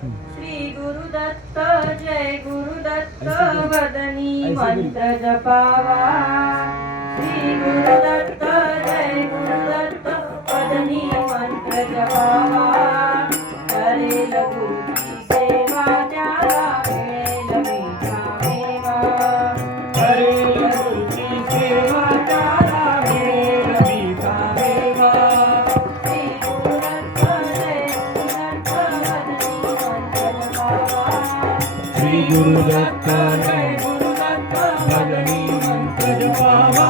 श्री गुरुदत्त जय गुरुदत्त वदनी मंत्र जपावा श्री गुरुदत्त जय गुरुदत्त वदनी मंत्र जपावा करेल गुरुची सेवा त्याला मिळेल मीठा मेवा करेल गुरुची सेवा त्याला मिळेल मीठा मेवा श्री गुरुदत्त जय गुरुदत्त वदनी मंत्र जपावा श्री गुरुदत्त जय गुरुदत्त भजनी मंत्र जपावा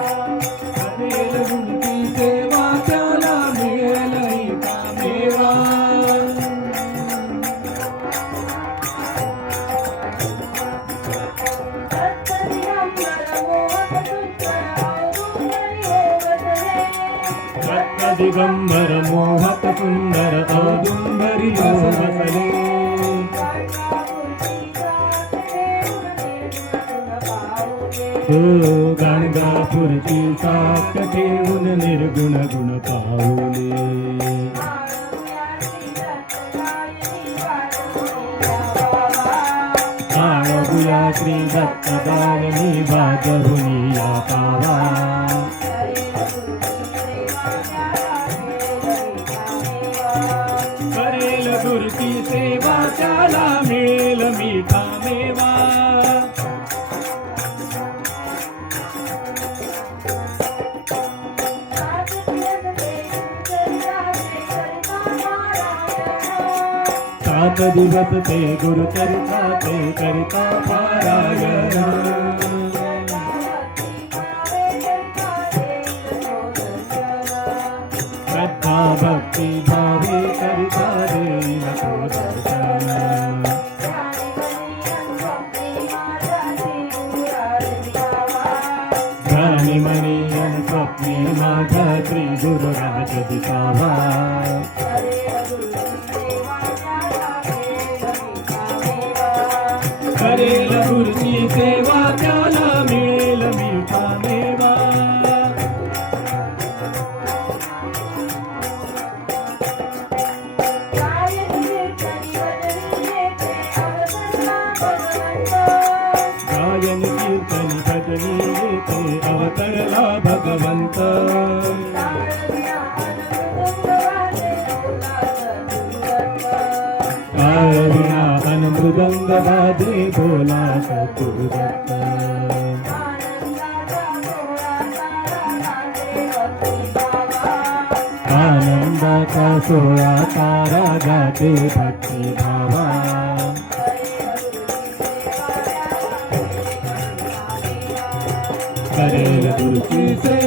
करेल गुरुची सेवा त्याला मिळेल मीठा मेवा दत्त दिगंबर मोहक सुंदर औदुंबरी वसले तो गाणगापूरची साक्ष ठेवून निर्गुण गुण पावले आळगुया श्री दत्त गायनी वाजवून या पावा करेल गुरुची सेवा त्याला मिळेल मीठा मेवा सात दिवस ते गुरुचरिता ते करिता पारायण श्रद्धा भक्ती भावे करिता देईल तो दर्शन ध्यानी मनी अन स्वप्नी माझा श्री गुरुराज दिसावा करेल गुरुची सेवा त्याला मिळेल मीठा मेवा गायन कीर्तन भजनी येते अवतरला भगवंत विना अन मृदंग वादे बोला सद्गुरुदत्त आनंदाचा सोळा तारा गाते भक्ती भावा करेल गुरुची सेवा